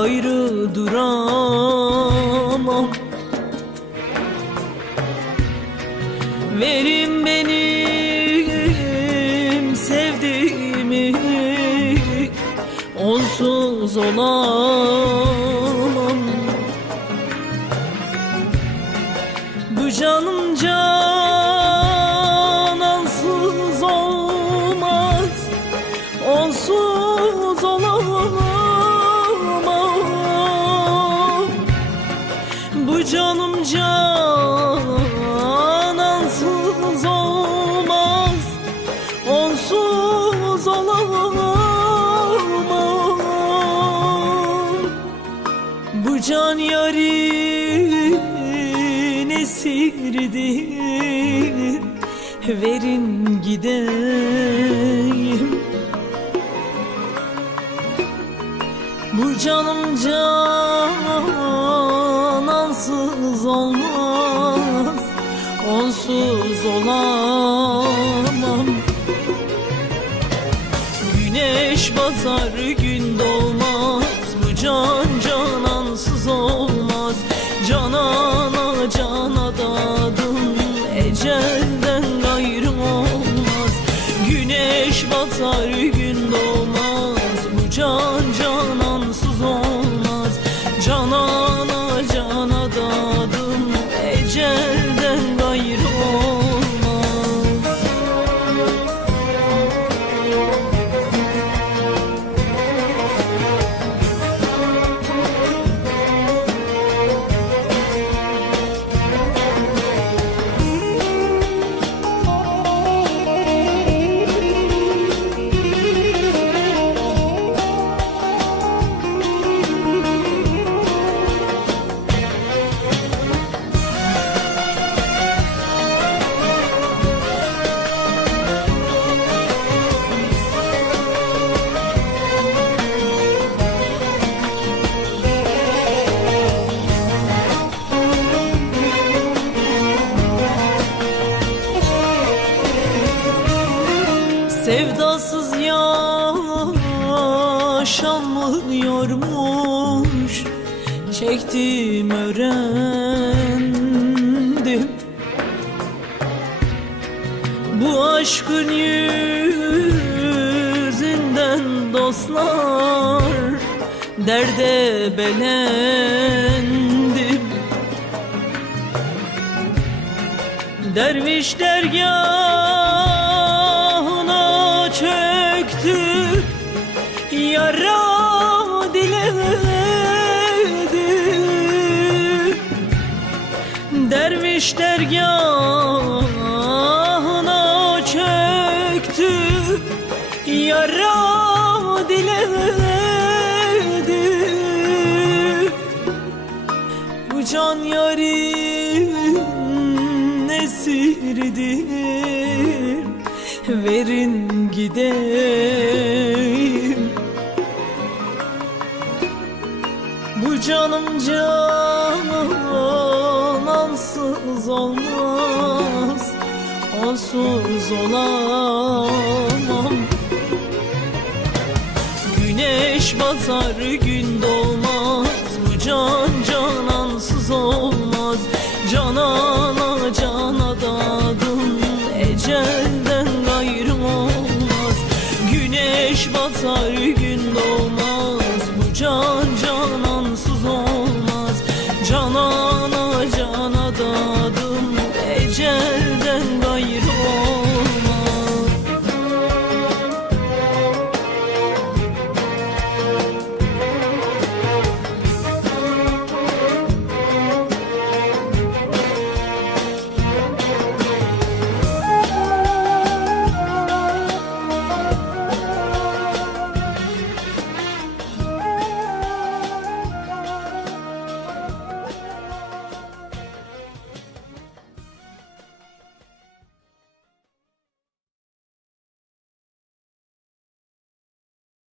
Gayrı duramam Verin benim sevdiğimi Onsuz olamam. Bu canım canansız Can yarın esirdir Verin gideyim. Bu canım canansız olmaz. Onsuz olamam. Güneş batar gün Batar gün Sevdasız yaşanmıyormuş. Çektim öğrendim. Bu aşkın yüzünden dostlar Derde belendim Derviş dergahına Derviş dergahına çöktü Yara diledi bu can yarın esirdir Verin gideyim. Bu canım canansız olmaz. Onsuz olamam. Güneş batar gün